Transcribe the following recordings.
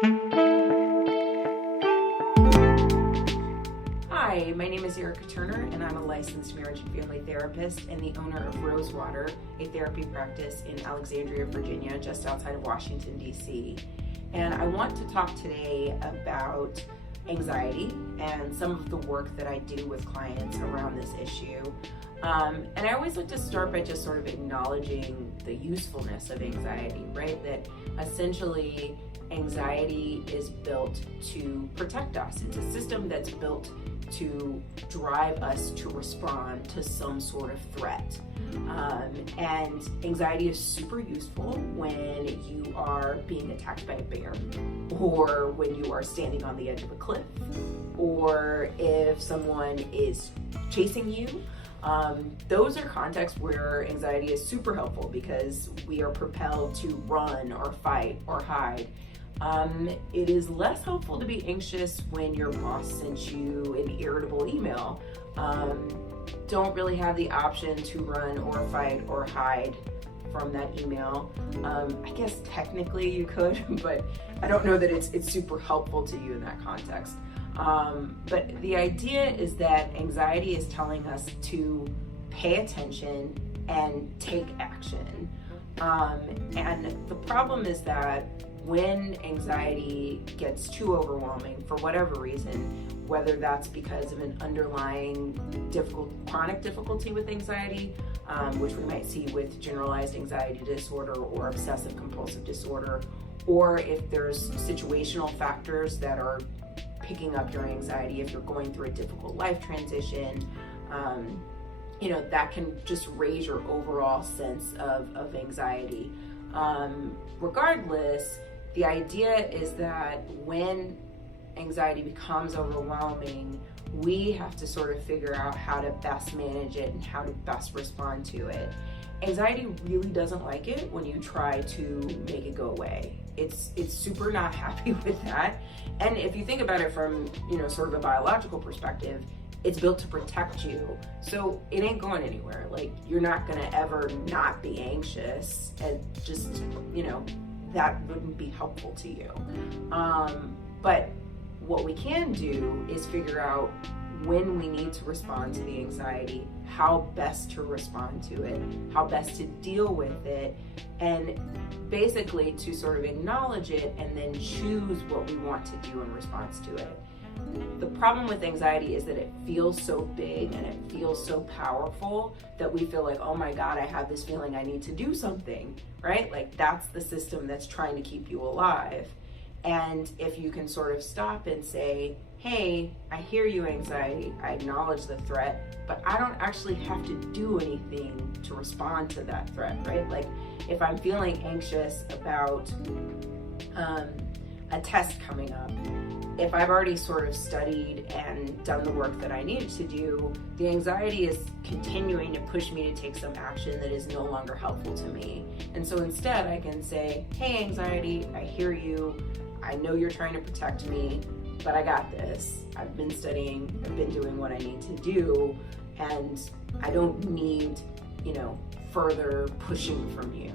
Hi, my name is Erica Turner, and I'm a licensed marriage and family therapist and the owner of Rosewater, a therapy practice in Alexandria, Virginia, just outside of Washington, D.C. And I want to talk today about anxiety and some of the work that I do with clients around this issue. And I always like to start by just sort of acknowledging the usefulness of anxiety, right? That essentially anxiety is built to protect us. It's a system that's built to drive us to respond to some sort of threat. And anxiety is super useful when you are being attacked by a bear, or when you are standing on the edge of a cliff, or if someone is chasing you. Those are contexts where anxiety is super helpful because we are propelled to run or fight or hide. It is less helpful to be anxious when your boss sent you an irritable email. Don't really have the option to run or fight or hide from that email. I guess technically you could, but I don't know that it's super helpful to you in that context. But the idea is that anxiety is telling us to pay attention and take action. And the problem is that when anxiety gets too overwhelming for whatever reason, whether that's because of an underlying chronic difficulty with anxiety, which we might see with generalized anxiety disorder or obsessive compulsive disorder, or if there's situational factors that are picking up your anxiety, if you're going through a difficult life transition, that can just raise your overall sense of anxiety. Regardless, the idea is that when anxiety becomes overwhelming, we have to sort of figure out how to best manage it and how to best respond to it. Anxiety really doesn't like it when you try to make it go away. It's super not happy with that. And if you think about it from, sort of a biological perspective, it's built to protect you. So it ain't going anywhere. Like, you're not gonna ever not be anxious, and just, that wouldn't be helpful to you. But what we can do is figure out when we need to respond to the anxiety, how best to respond to it, how best to deal with it, and basically to sort of acknowledge it and then choose what we want to do in response to it. The problem with anxiety is that it feels so big and it feels so powerful that we feel like, oh my God, I have this feeling I need to do something, right? Like, that's the system that's trying to keep you alive. And if you can sort of stop and say, hey, I hear you, anxiety, I acknowledge the threat, but I don't actually have to do anything to respond to that threat, right? Like, if I'm feeling anxious about a test coming up, if I've already sort of studied and done the work that I needed to do, the anxiety is continuing to push me to take some action that is no longer helpful to me. And so instead I can say, hey, anxiety, I hear you. I know you're trying to protect me, but I got this. I've been studying, I've been doing what I need to do, and I don't need, further pushing from you.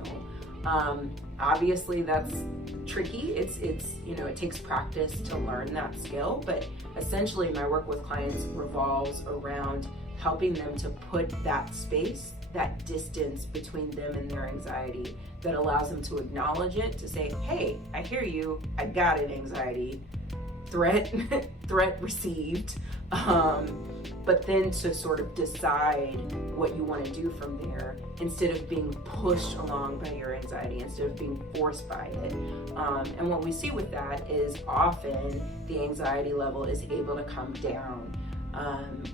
Obviously that's tricky. It takes practice to learn that skill, but essentially my work with clients revolves around helping them to put that space, that distance between them and their anxiety, that allows them to acknowledge it, to say, hey, I hear you, I got it, anxiety, threat received, but then to sort of decide what you want to do from there, instead of being pushed along by your anxiety, instead of being forced by it. And what we see with that is often the anxiety level is able to come down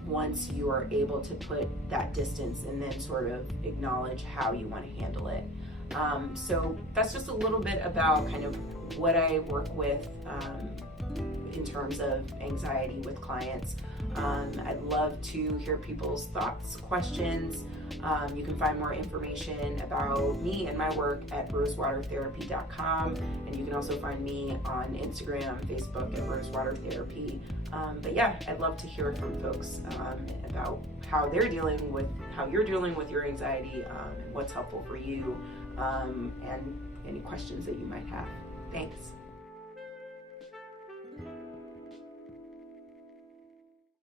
once you are able to put that distance and then sort of acknowledge how you want to handle it. So that's just a little bit about kind of what I work with in terms of anxiety with clients. I'd love to hear people's thoughts, questions. You can find more information about me and my work at rosewatertherapy.com, and you can also find me on Instagram, Facebook at Rosewater Therapy. But yeah, I'd love to hear from folks about how you're dealing with your anxiety, and what's helpful for you, and any questions that you might have. Thanks.